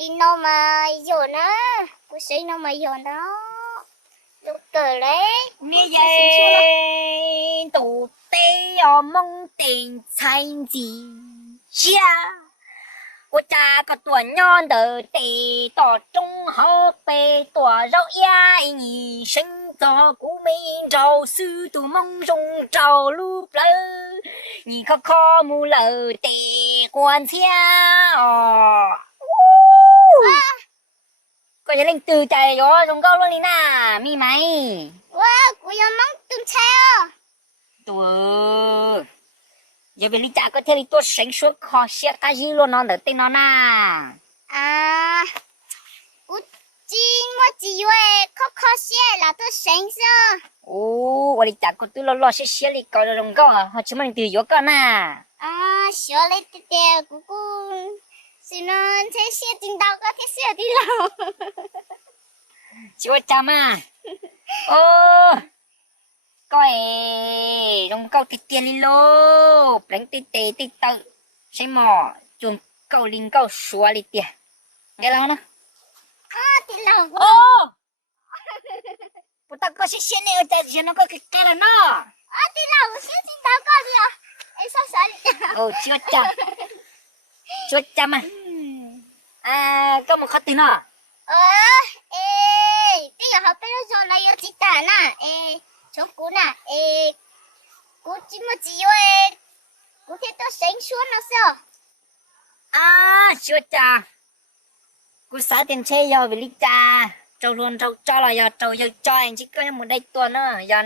đi đâu mà dồn á, cô xây đâu mà dồn đó, đâu cờ đấy. Mẹ dạy tổ tê ở mong tiền thành gì cha. Cô cha có tuổi nhon đời tê tỏ trung học bê tỏ rau ya nhị sinh cho cú mình trâu sư tụ mong rong trâu lúc lơ nhị khó khó mu lờ tê quan xia có thể lên từ chạy gió rong câu luôn đi nà mi mày Wow, cô yêu mong tung theo. tuổi giờ bên lý cha có thể đi tôi sinh suốt khó xia cái gì luôn nó đỡ tên nó nà À, cô chỉ mua chỉ về khó xe là tôi sáng sao? ô我哩大个都老些些哩搞着种搞啊，好起码你都有个呐。À, sửa lại tê tê, cô xin nó thế xe tình đau có thế xe đi lâu. Chú chăm à. Ô, coi trong câu tê tê li lô, đánh tê tê tê tơ, sai mò, chuồng câu linh câu xua li tê, nghe lâu nó. À, thì lâu quá. Ô, bố ta có xe này ở đây nó có cái là nó. À, thì lâu xe tình đau có đi à? Em sao sợ đi? Ô, chú chăm à. À, có một khát tiền à? Bây giờ học bây giờ là yêu chị ta nè, chỗ cô nè, cô chỉ một chị ơi, cô thấy tôi sáng suốt nó sao? À, chú cha. Cô xả tiền xe giờ về lý cha. Trâu luôn trâu cho là giờ trâu giờ cho anh chỉ có một đây tuần nữa, giờ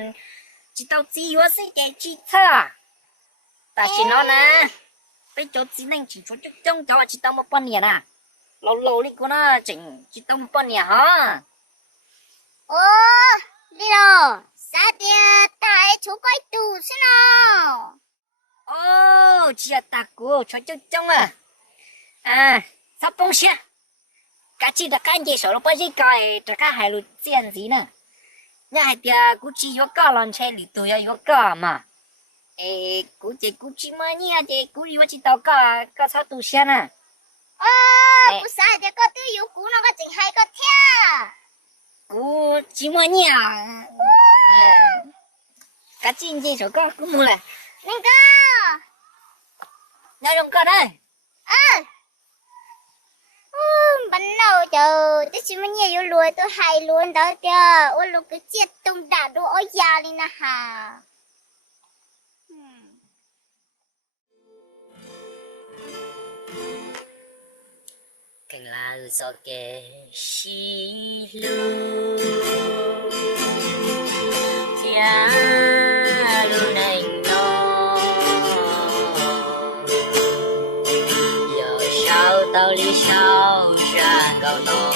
chỉ tao chỉ hóa sẽ để chỉ thà. Ta chỉ nó nè, bây giờ chỉ nên chỉ cho trong cho chỉ tao một phần nhỉ à? Lâu lâu đi cô nó chỉnh chỉ tao một phần nhỉ hả? Ô, đi rồi, sao tiền tại chỗ quay tù thế nào? Ô, chỉ là ta cô cho trong à? À, sắp bông xe. Cả chị đã cái gì số nó bao nhiêu cái, tất cả hai lượt tiền gì nè. Nhà hai tia cú chỉ có cả lần chơi lì tôi có cả mà. Cú chỉ mà nhia thì cú yêu chỉ tao cả sao tu xe nè. Cô sao thì có tư yêu cú nó có chỉnh hay có theo. Cú chỉ mà nhia. Cả chị gì số cả cú mua là. Nên cơ. Nhà trong cả đây. Bắn đầu chờ, tôi chỉ muốn nhiều lùi tôi hay luôn đó kìa. Ôi lúc cái chết tung đá đồ ôi già đi nè hả. Cảnh là do kẻ xí lưu Thia lưu này nó giờ sao tao đi sao ra cầu to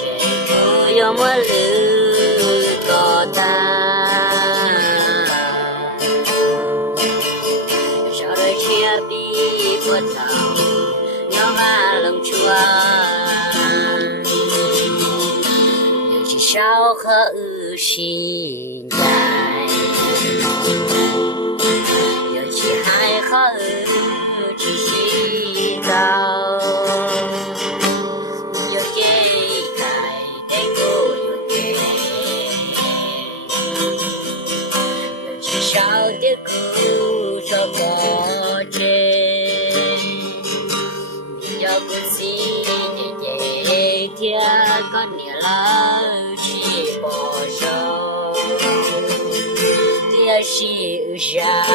trên cứ do mưa lư có ta sao đời chia bi buồn lòng nhớ mà lòng chua giờ chỉ sao khờ xin dài giờ chỉ hai khờ chỉ xin giàu giờ chê cài để cô giờ chê giờ chỉ sao tiếc cô cho có chê cho cô xin nhẹ nhẹ thia con nhẹ lá chỉ bỏ sâu thia chỉ ra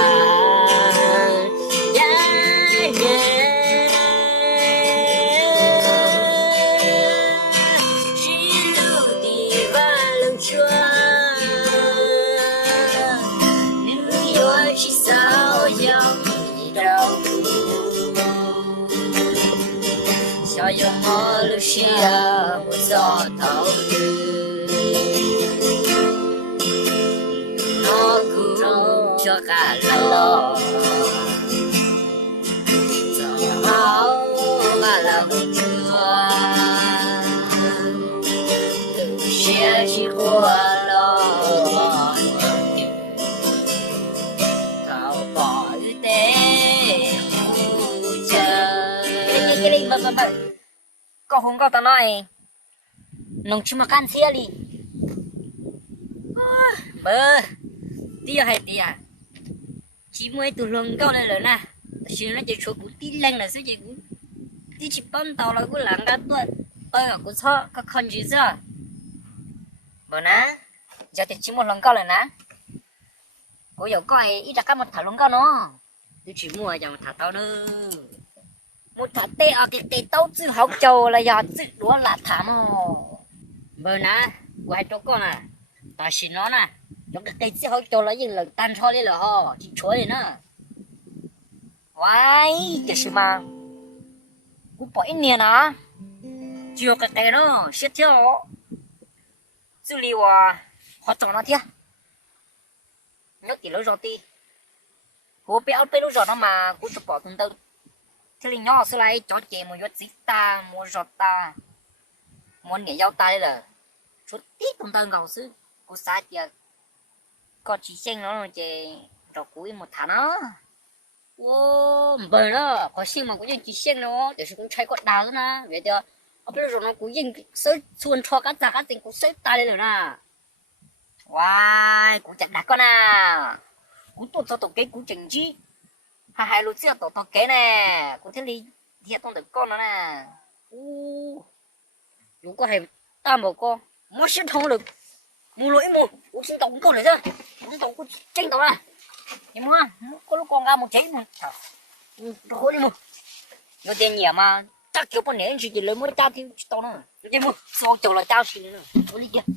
chỉ lưu đi và lòng chua lưu yêu chỉ sao dòng đâu cho yêu mơ lúc xưa một gió thấu đưa nó cũng cho cả lo gió máu và lòng chua lúc xưa chỉ qua lo tao bỏ ưu tế cái đi bơ có không có tao nói nông chim mà can xe đi bơ tia hay tia chỉ mới từ lồng câu này rồi nè chỉ nó chỉ số của tí lên là số chỉ của tí chỉ bấm tàu là của làng đã tôi ở của sao có con gì chưa bơ nè giờ thì chỉ một lồng câu rồi nè cô giờ coi ít ra cái một thả lồng câu nó tôi chỉ mua cho một thả tao nữa một thả tê ở cái tê tao chữ học trâu là giờ chữ đũa là thả nó bơ nè quay chỗ con à ta xin nó nè trong cái tê chữ học trâu là gì là tan cho đi là ho chỉ chuối này nữa vãi cái gì mà cũng bỏ ít tiền à chưa cái tê nó xét chưa xử lý à họ chọn nó thiệt nhớ tí lối rồi tí cô bé áo lối rồi nó mà cũng chụp bỏ từng từ thế thì nhỏ sẽ lại cho chị một chút ta một giọt ta muốn nghề giao ta đây là chút tí từng từ ngầu xứ cô xa chị có chỉ xem nó chị rồi cuối một tháng đó wow bờ đó có xem mà cũng chỉ xem nó để cũng chạy con đào nữa nè vậy chưa ở bên rồi nó cũng nhìn sới xuân cho các giá các tình cũng sới ta đây rồi nè wow cũng chẳng đạt con à cũng tốt cho tổ cái cũng chừng chi hai lúc xưa tổ cái nè cũng thế đi thiệt con được con nữa nè lúc có hay ta một con mất sức không được mua lỗi mua cũng xin tổng con này chứ cũng tổng cũng tranh tổng à nhưng mà có lúc con ra một chế mà thôi đi mua nhiều tiền nhiều mà chắc kiểu con này chỉ lấy mỗi tao thì tao nữa nhưng mà số chỗ là tao xí nữa thôi đi kia